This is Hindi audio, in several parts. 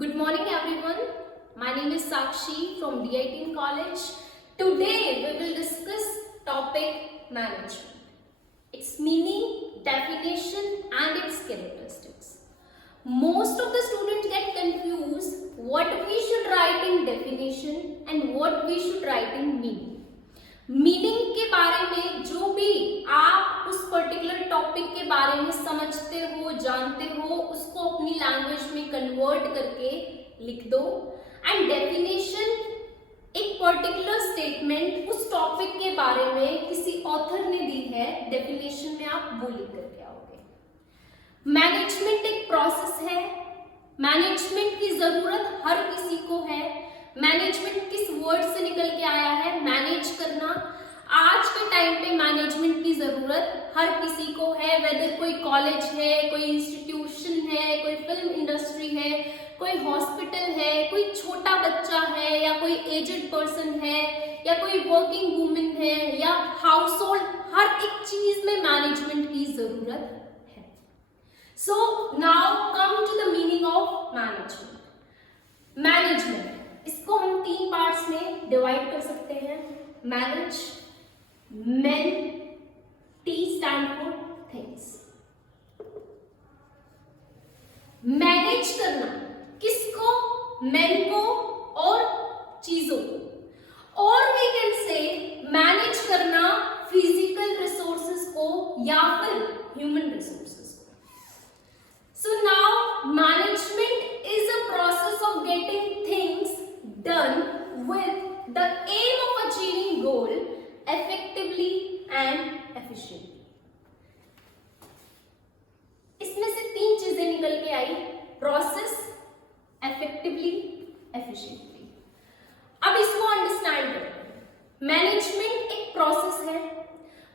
Good morning everyone. My name is Sakshi from D18 College. Today we will discuss topic management. Its meaning, definition and its characteristics. Most of the students get confused what we should write in definition and what we should write in meaning. Meaning के बारे में जो भी आप उस पर्टिकुलर टॉपिक के बारे में समझते हो, जानते हो, उसको अपनी लैंग्वेज में कन्वर्ट करके लिख दो। एंड डेफिनेशन एक पर्टिकुलर स्टेटमेंट उस टॉपिक के बारे में किसी ऑथर ने दी है, डेफिनेशन में आप वो लिख करके आओगे। मैनेजमेंट एक प्रोसेस है। मैनेजमेंट की जरूरत हर किसी को है। मैनेजमेंट किस वर्ड से निकल के आया है? मैनेज करना। आज के टाइम पे मैनेजमेंट की जरूरत हर किसी को है, वेदर कोई कॉलेज है, कोई इंस्टीट्यूशन है, कोई फिल्म इंडस्ट्री है, कोई हॉस्पिटल है, कोई छोटा बच्चा है, या कोई एजेड पर्सन है, या कोई वर्किंग वुमेन है, या हाउस होल्ड, हर एक चीज में मैनेजमेंट की जरूरत है। So now come to the meaning of management. Management इसको हम 3 पार्ट्स में डिवाइड कर सकते हैं। Manage, man, T stand for things. Manage करना किसको? मैन को और चीजों को। और वी कैन से मैनेज करना फिजिकल रिसोर्सेस को या फिर ह्यूमन रिसोर्सेस को। So now management is a process of getting things done with the aim of achieving goal effectively and efficiently. इसमें से 3 चीजें निकल के आई, प्रोसेस, effectively, efficiently. अब इसको अंडरस्टैंड करते हैं। मैनेजमेंट एक प्रोसेस है,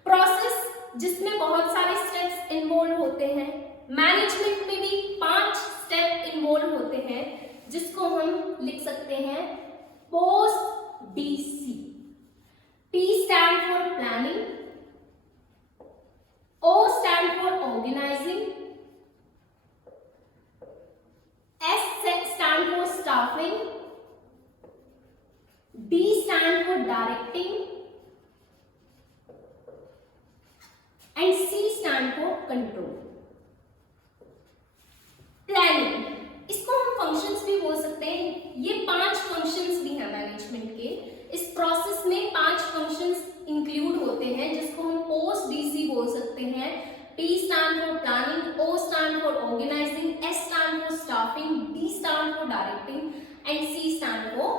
प्रोसेस जिसमें बहुत सारे स्टेप्स इन्वॉल्व होते हैं। मैनेजमेंट में भी 5 स्टेप इन्वॉल्व होते हैं, जिसको हम लिख सकते हैं post DC. P stand for planning, O stand for organising, S stand for staffing, D stand for directing and C stand for control. Planning इसको हम फंक्शंस भी बोल सकते हैं। ये 5 फंक्शंस भी हैं मैनेजमेंट के। इस प्रोसेस में 5 फंक्शंस इंक्लूड होते हैं, जिसको हम पोस्ट डीसी बोल सकते हैं। P stand for planning, O stand for organising, S stand for staffing, D stand for directing and C stand for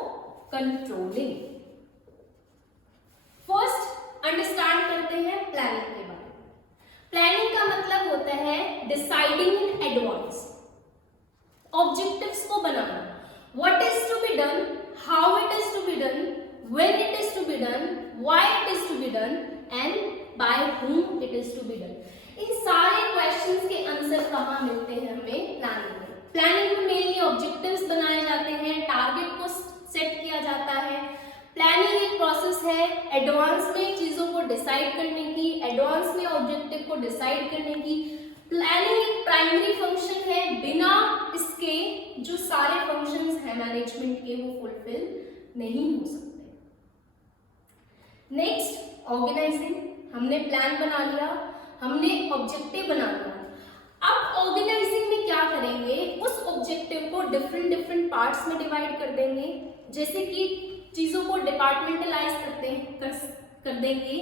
controlling. First understand करते हैं प्लानिंग के बारे में। प्लानिंग का मतलब होता है डिसाइडिंग इन एडवांस, ऑब्जेक्टिव्स को बनाना। What is to be done, how it is to be done, when it is to be done, why it is to be done and by whom it is to be done। इन सारे क्वेश्चंस के आंसर कहाँ मिलते हैं हमें? प्लानिंग में। प्लानिंग में मेनली ऑब्जेक्टिव्स बनाए जाते हैं, टारगेट को सेट किया जाता है। प्लानिंग एक प्रोसेस है एडवांस में चीजों को डिसाइड करने की, एडवांस में ऑब्जेक्टिव को डिसाइड करने की। प्लानिंग एक प्राइमरी फंक्शन है, बिना इसके जो सारे फंक्शंस हैं मैनेजमेंट के वो फुलफिल नहीं हो सकते। Next organising. हमने प्लान बना लिया, हमने ऑब्जेक्टिव बना लिया। अब ऑर्गेनाइजिंग में क्या करेंगे? उस ऑब्जेक्टिव को डिफरेंट पार्ट्स में डिवाइड कर देंगे, जैसे कि चीजों को डिपार्टमेंटलाइज कर देंगे।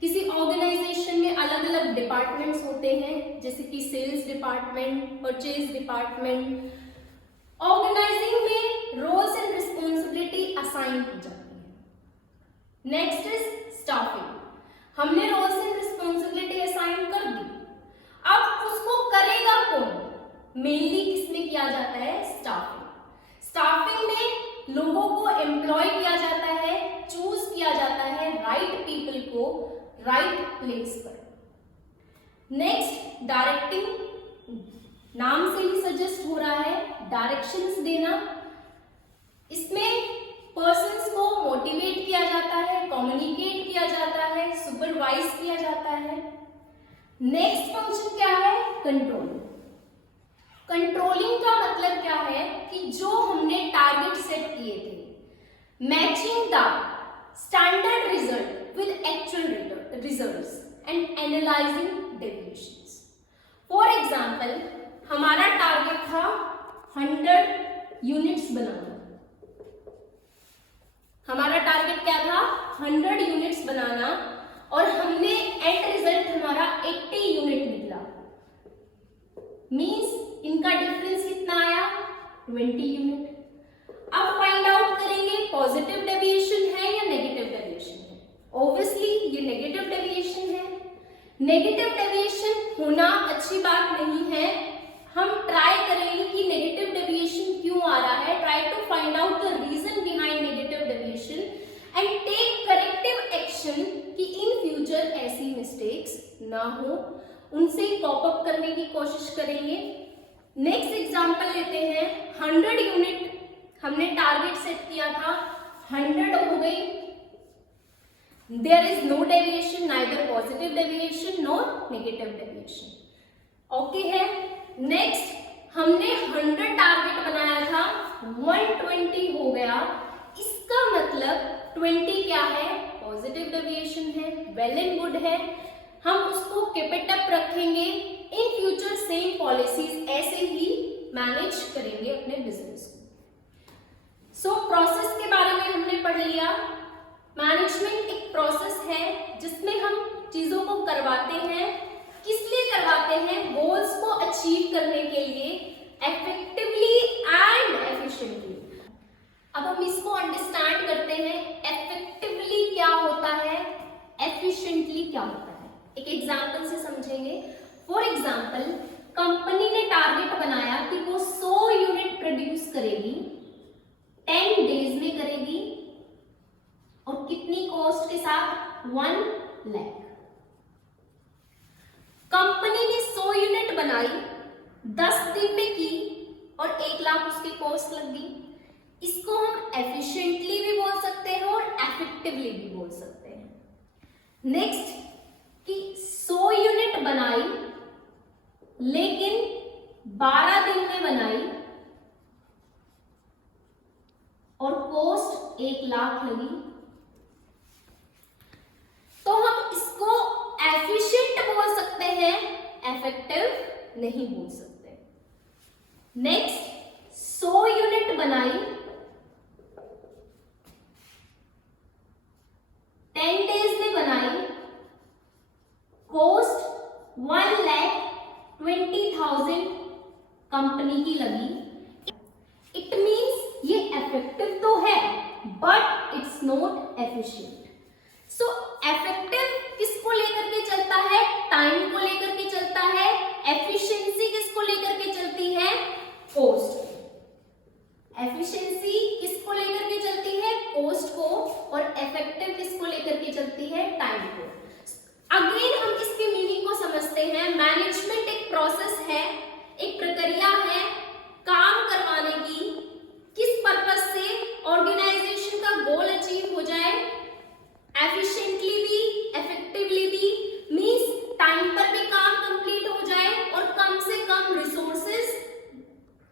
किसी ऑर्गेनाइजेशन में अलग अलग डिपार्टमेंट्स होते हैं, जैसे कि sales department, purchase department. Organising में रोल्स एंड रिस्पॉन्सिबिलिटी असाइन की जाती है। Next is staffing. हमने रोल्स एंड रिस्पॉन्सिबिलिटी असाइन कर दी, अब उसको करेगा कौन? मेनली किसमें किया जाता है? स्टाफिंग। स्टाफिंग में लोगों को एम्प्लॉय किया जाता है, चूज किया जाता है राइट पीपल को राइट प्लेस पर। नेक्स्ट डायरेक्टिंग, नाम से ही सजेस्ट हो रहा है डायरेक्शंस देना। इसमें पर्सन्स को मोटिवेट किया जाता है, कम्युनिकेट किया जाता है, सुपरवाइज किया जाता है। नेक्स्ट फंक्शन क्या है? कंट्रोल। कंट्रोलिंग का मतलब क्या है कि जो matching the standard result with actual results and analysing deviations. For example, हमारा टारगेट था 100 यूनिट्स बनाना। हमारा टारगेट क्या था? 100 यूनिट्स बनाना, और हमने एंड रिजल्ट हमारा 80 यूनिट निकला। मींस इनका डिफरेंस कितना आया? 20 यूनिट। अब फाइंड आउट करेंगे पॉजिटिव डेविएशन है या नेगेटिव डेविएशन है। ऑब्वियसली ये नेगेटिव डेविएशन है। नेगेटिव डेविएशन होना अच्छी बात नहीं है। हम ट्राई करेंगे कि नेगेटिव डेविएशन क्यों आ रहा है, try to find out the reason behind negative deviation and take corrective action कि इन फ्यूचर ऐसी मिस्टेक्स ना हो, उनसे कॉप अप करने की कोशिश करेंगे। नेक्स्ट एग्जांपल लेते हैं। 100 यूनिट हमने टारगेट सेट किया था, 100 हो गई। There is no deviation, neither positive deviation nor negative deviation. Okay है। नेक्स्ट हमने 100 टारगेट बनाया था, 120 हो गया। इसका मतलब 20 क्या है? पॉजिटिव डेविएशन है, वेल एंड गुड है। हम उसको कीप इट अप रखेंगे। इन फ्यूचर सेम पॉलिसीज ऐसे ही मैनेज करेंगे अपने बिजनेस को। सो प्रोसेस के बारे में हमने पढ़ लिया। मैनेजमेंट एक प्रोसेस है जिसमें हम चीजों को करवाते हैं। किस लिए करवाते हैं? गोल्स को अचीव करने के लिए, इफेक्टिवली एंड एफिशिएंटली। अब हम इसको अंडरस्टैंड करते हैं, इफेक्टिवली क्या होता है, एफिशिएंटली क्या होता है। एक एग्जांपल से समझेंगे। फॉर एग्जांपल, कंपनी ने टारगेट बनाया कि वो 100 यूनिट प्रोड्यूस करेगी, 10 डेज में करेगी, और कितनी कॉस्ट के साथ? 1 लाख। कंपनी ने 100 यूनिट बनाई, 10 दिन में की, और 1 लाख उसकी कॉस्ट लग गई। इसको हम एफिशिएंटली भी बोल सकते हैं और इफेक्टिवली भी बोल सकते हैं। नेक्स्ट कि 100 यूनिट बनाई लेकिन 12 दिन में बनाई और कॉस्ट 1 लाख लगी, तो हम इसको एफिशिएंट बोल सकते हैं, इफेक्टिव नहीं बोल सकते। नेक्स्ट 100 यूनिट बनाई, 10 डेज में बनाई, कॉस्ट 1,20,000 कंपनी की लगी। इट मींस ये इफेक्टिव तो है but it's not efficient. So effective किसको लेकर के चलता है? टाइम को लेकर के चलता है। एफिशिएंसी किसको लेकर के चलती है? कॉस्ट। एफिशिएंसी किसको लेकर के चलती है? कॉस्ट को। और इफेक्टिव किसको लेकर के चलती है? टाइम को। अगेन हम इसके मीनिंग को समझते हैं। मैनेजमेंट एक प्रोसेस है, एक प्रक्रिया है काम करवाने की। किस पर्पस से? ऑर्गेनाइजेशन का गोल अचीव हो जाए, एफिशिएंटली भी, इफेक्टिवली भी, मींस टाइम पर भी काम कंप्लीट हो जाए और कम से कम रिसोर्सेज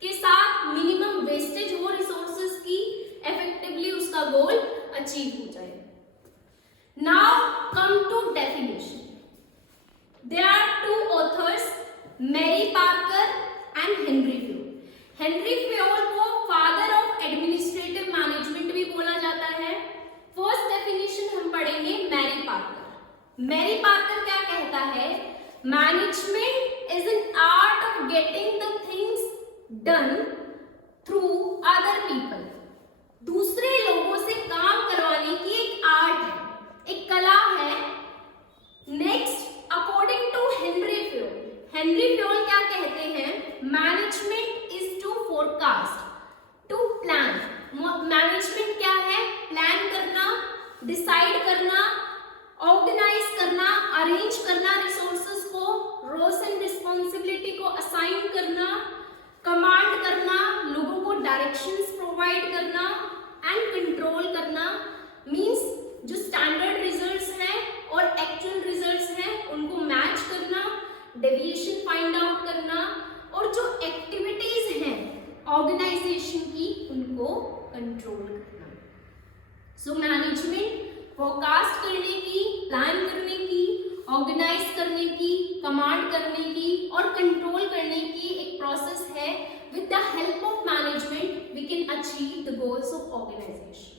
के साथ मिनिमम वेस्टेज हो रिसोर्सेज की, इफेक्टिवली उसका गोल अचीव हो जाए। Now come to definition. There are 2 authors, Mary Parker and Henry Fayol. Henry Fayol को फादर ऑफ एडमिनिस्ट्रेटिव मैनेजमेंट भी बोला जाता है। फर्स्ट डेफिनेशन हम पढ़ेंगे मैरी पार्कर। मैरी पार्कर क्या कहता है? Management is an art of getting the things done through other people. दूसरे लोगों से काम करवाने की एक आर्ट है, एक कला है। Next, according to Henri Fayol, Henri Fayol क्या कहते हैं? Management is to forecast, to plan. Management क्या है? प्लान करना, डिसाइड करना, ऑर्गेनाइज करना, अरेंज करना रिसोर्सेज को, रोल्स एंड रिस्पॉन्सिबिलिटी को असाइन करना, कमांड करना, लोगों को डायरेक्शंस प्रोवाइड करना एंड कंट्रोल करना। मींस जो स्टैंडर्ड रिजल्ट्स हैं और एक्चुअल रिजल्ट्स हैं उनको मैच करना, डेविएशन फाइंड आउट करना, और जो एक्टिविटीज हैं ऑर्गेनाइजेशन की उनको कंट्रोल करना। सो मैनेजमेंट फोरकास्ट करने की, प्लान करने की, ऑर्गेनाइज करने की, कमांड करने की और कंट्रोल करने की एक प्रोसेस है. With the help of management we can achieve the goals of organisation.